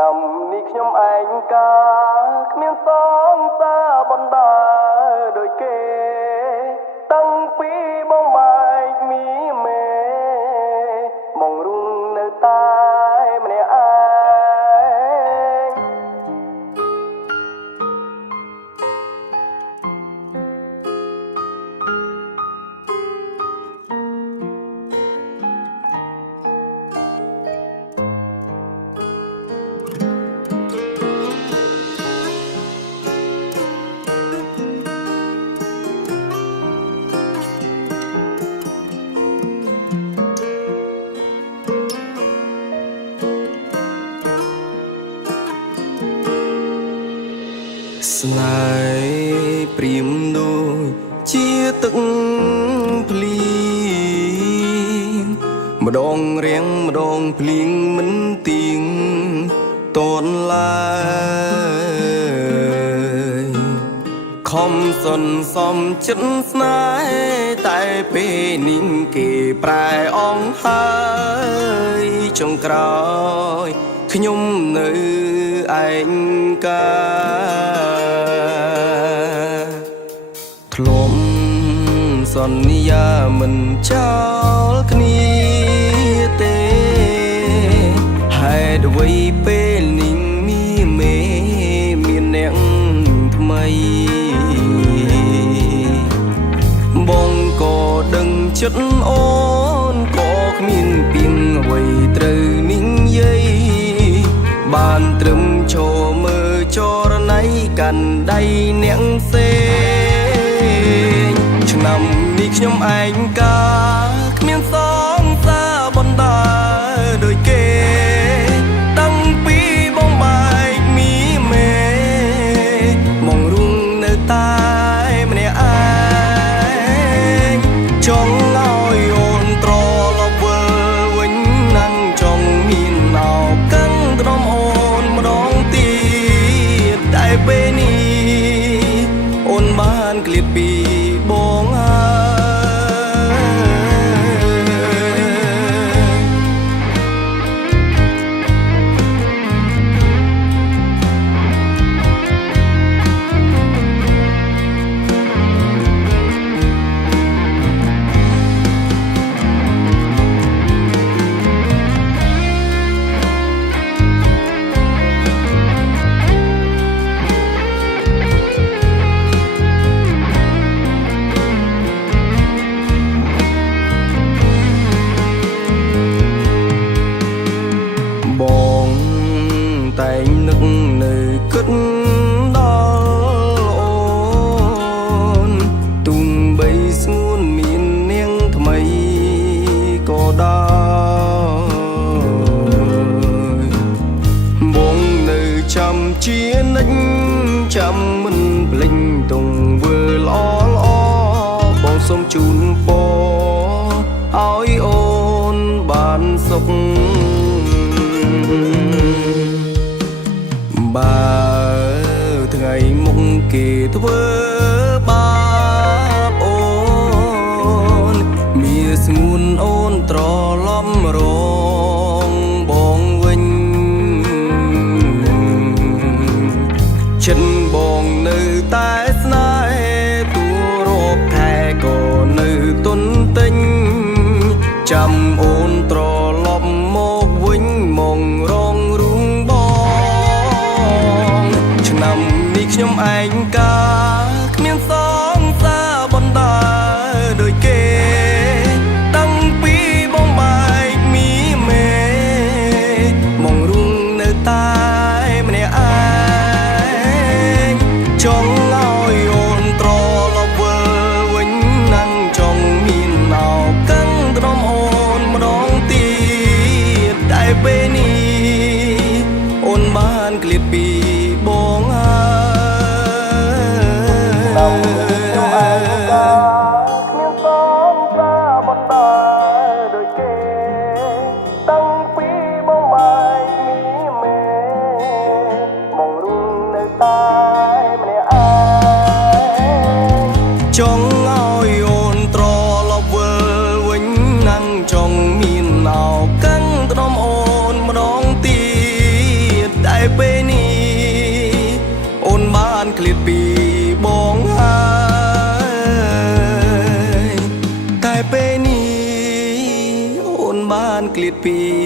nămនេះខ្ញុំឯងកាគ្មានសងសាបណ្ដាដូចគេតាំងពីបងបែកមីមេមករុងនៅតែម្នាក់ឯងស្នេហ៍ព្រាមដូចជាទឹកភ្លៀងម្ដងរៀងម្ដងភ្លៀងមិនទៀងតនឡើយខំសន្សំចិត្តស្នេហ៍តែពេលនេះគេប្រែអងហើយចុងក្រោយខ្ញុំនៅឯងកាធ្លុំសន្យាមិនចោលគ្នាទេហេតុអ្វីពេលនេះមេមានអ្នកថ្មីបងក៏ដឹងចិត្តអូនក៏គ្មានពីងអ្វីត្រូវនិយាយបានត្រឹមចូលមើលចរណៃកាន់ដៃអ្នកផ្សេងឆ្នាំនេះខ្ញុំឯងកាគ្មានសងសាបណ្ដាដូចគេតាំងពីបងបែកមីមេមករុងនៅតែម្នាក់ឯងចង់ឲ្យអូនត្រឡប់វិលវិញណាំងចង់មានអោកាំងទ្រាំអូនម្ដងទៀតតែពេលនេះអូនបានឃ្លាតពីបងបងតែងនឹកនៅគិតដល់អូនទុំបីស្ងួនមាននាងថ្មីក៏ដោយបងនៅចាំជានិច្ចចាំមិនភ្លេចទង្វើល្អបងសូមជូនពរឲ្យអូនបានសុខបើថ្ងៃមុខគេធ្វើបាបអូនមានស្ងួនអូនត្រឡប់រងបងវិញចិត្តបងនៅតែស្នេហ៍ទូរកខែក៏នៅទុនទិញចាំអូនត្រឡប់មកវិញមករងរូងបងឆ្នាំនេះខ្ញុំឯងកាគ្មានសងសាបណ្ដាដូចគេតាំងពីបងបែកមីមេមករុងនៅតែម្នាក់ឯងចង់ឲ្យអូនត្រឡប់វិលវិញណាំងចង់មានអោកាំងទ្រាំអូនម្ដងទៀតតែពេលនេះអូនបានឃ្លាតពីបងចង់ឲ្យអូនត្រឡប់វិលវិញណាំងចង់មានអោកាំងទ្រាំអូនម្ដងទៀតតែ ពី